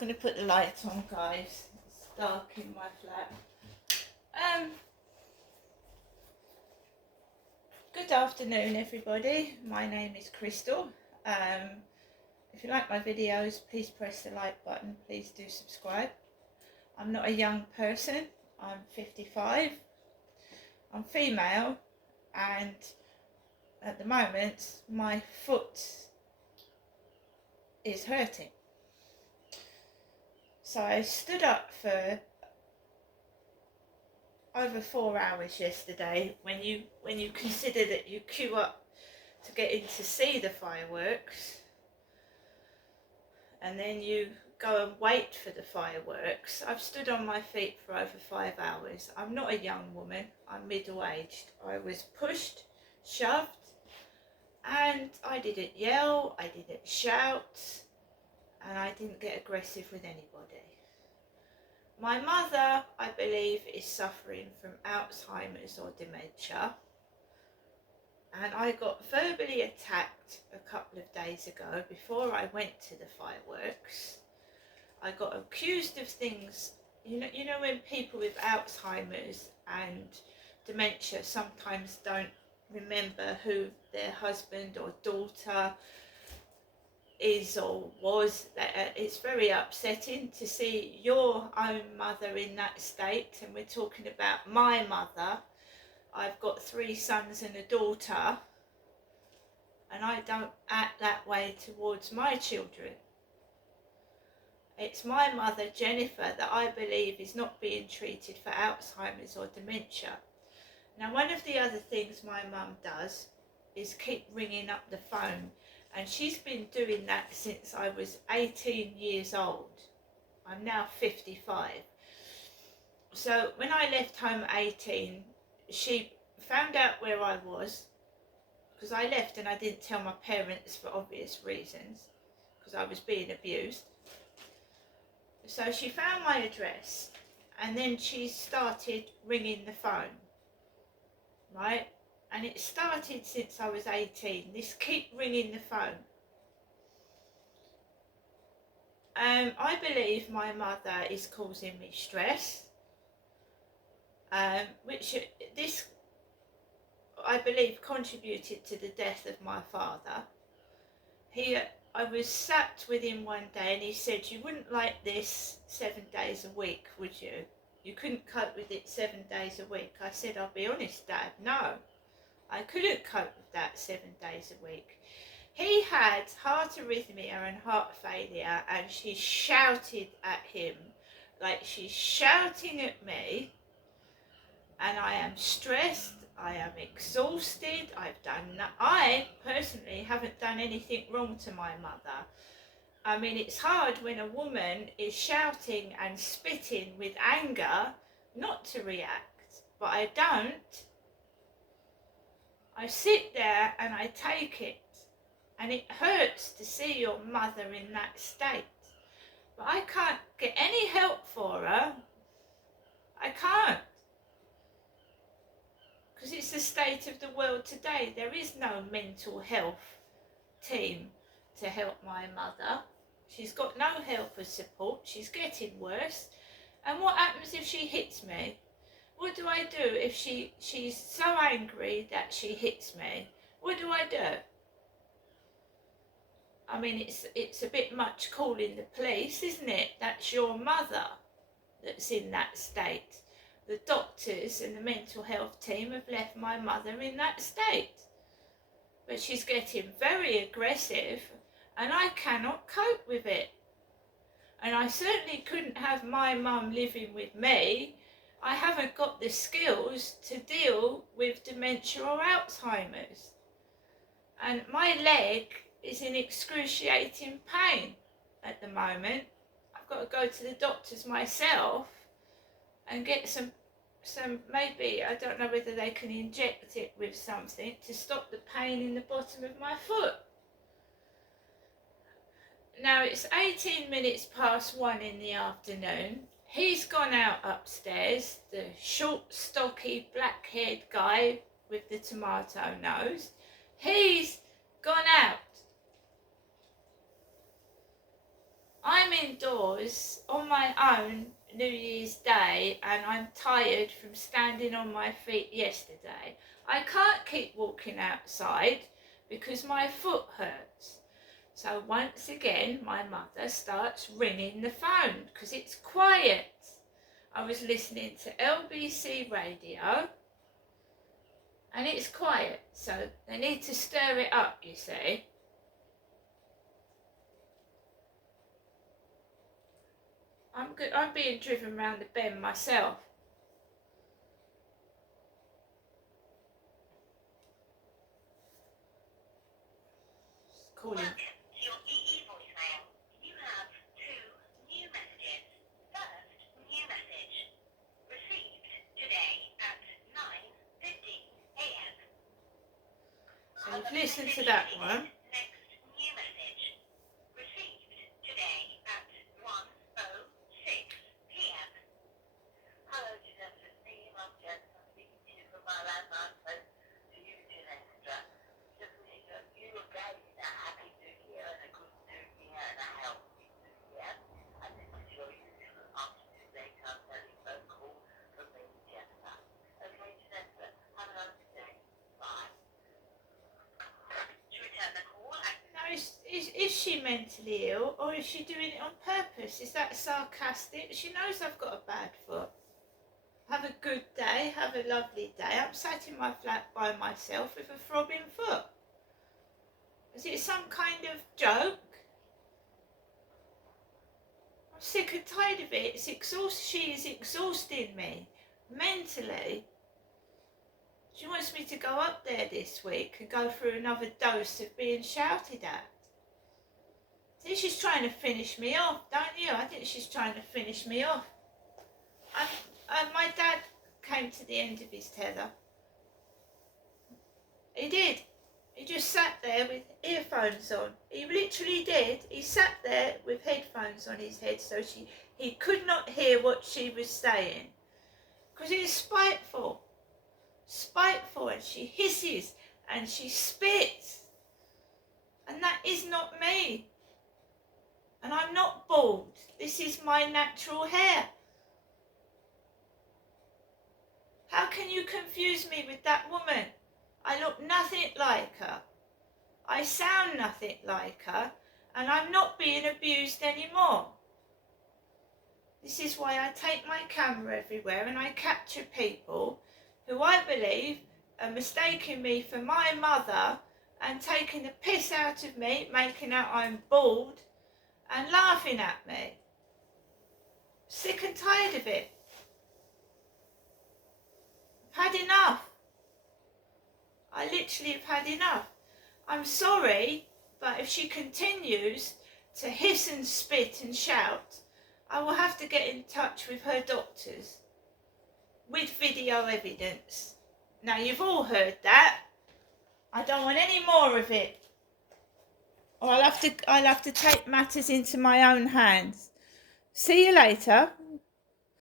going to put the light on, guys. It's dark in my flat. Good afternoon, everybody. My name is Crystal. If you like my videos, please press the like button. Please do subscribe. I'm not a young person. I'm 55. I'm female, and at the moment my foot is hurting. So I stood up for over 4 hours yesterday. When you consider that you queue up to get in to see the fireworks, and then you go and wait for the fireworks. I've stood on my feet for over 5 hours. I'm not a young woman, I'm middle-aged. I was pushed, shoved, and I didn't yell, I didn't shout, and I didn't get aggressive with anybody. My mother, I believe, is suffering from Alzheimer's or dementia, and I got verbally attacked a couple of days ago before I went to the fireworks. I got accused of things, you know when people with Alzheimer's and dementia sometimes don't remember who their husband or daughter is or was. It's very upsetting to see your own mother in that state, and we're talking about my mother. I've got 3 sons and a daughter, and I don't act that way towards my children. It's my mother, Jennifer, that I believe is not being treated for Alzheimer's or dementia. Now, one of the other things my mum does is keep ringing up the phone, and she's been doing that since I was 18 years old. I'm now 55. So when I left home at 18, she found out where I was, because I left and I didn't tell my parents for obvious reasons, because I was being abused. So she found my address, and then she started ringing the phone, right? And it started since I was 18, this keep ringing the phone. I believe my mother is causing me stress, which this, I believe, contributed to the death of my father. I was sat with him one day, and he said, "You wouldn't like this 7 days a week, would you? You couldn't cope with it 7 days a week." I said, "I'll be honest, Dad, no. I couldn't cope with that 7 days a week." He had heart arrhythmia and heart failure, and she shouted at him like she's shouting at me. And I am stressed, I am exhausted. I personally haven't done anything wrong to my mother. I mean, it's hard when a woman is shouting and spitting with anger not to react, but I don't. I sit there and I take it, and it hurts to see your mother in that state. But I can't get any help for her. I can't. Because it's the state of the world today. There is no mental health team to help my mother. She's got no help or support. She's getting worse. And what happens if she hits me? What do I do if she's so angry that she hits me? What do I do? I mean, it's a bit much calling the police, isn't it? That's your mother that's in that state. The doctors and the mental health team have left my mother in that state. But she's getting very aggressive, and I cannot cope with it. And I certainly couldn't have my mum living with me. I haven't got the skills to deal with dementia or Alzheimer's. And my leg is in excruciating pain at the moment. I've got to go to the doctors myself and get some maybe, I don't know whether they can inject it with something to stop the pain in the bottom of my foot. Now it's 18 minutes past 1 in the afternoon. He's gone out upstairs, the short, stocky, black-haired guy with the tomato nose. He's gone out. I'm indoors on my own New Year's Day and I'm tired from standing on my feet yesterday. I can't keep walking outside because my foot hurts. So once again, my mother starts ringing the phone because it's quiet. I was listening to LBC radio and it's quiet, so they need to stir it up, you see. I'm being driven round the bend myself. Calling. Welcome to your EE voicemail. You have 2 new messages. First new message. Received today at 9:15 a.m. So you've listened to that one. Next new message. Received today at 1:06 p.m. Hello, Jeanette. It's me, Mum Jen. I'm speaking to you from my landline phone to you, Jeanette. Just wishing you a very happy New Year and a good New Year and a healthy New Year. And this is your usual afternoon daytime telephone call from me, Jennifer. Okay, Jennifer, have a nice day. Bye. To return the call, No, is she mentally ill or is she doing it on purpose? Is that sarcastic? She knows I've got a bad foot. Have a good day, have a lovely day. I'm sat in my flat by myself with a throbbing foot. Is it some kind of joke? I'm sick and tired of it. She is exhausting me mentally. She wants me to go up there this week and go through another dose of being shouted at. I think she's trying to finish me off, don't you? I think she's trying to finish me off. My dad came to the end of his tether. He did. He just sat there with earphones on. He literally did. He sat there with headphones on his head so he could not hear what she was saying. Because he is spiteful. Spiteful, and she hisses and she spits. And that is not me. And I'm not bald. This is my natural hair. How can you confuse me with that woman? I look nothing like her. I sound nothing like her, and I'm not being abused anymore. This is why I take my camera everywhere and I capture people who I believe are mistaking me for my mother and taking the piss out of me, making out I'm bald and laughing at me. Sick and tired of it. I've had enough. I literally have had enough. I'm sorry, but if she continues to hiss and spit and shout, I will have to get in touch with her doctors with video evidence. Now you've all heard that. I don't want any more of it. Or I'll have to take matters into my own hands. See you later.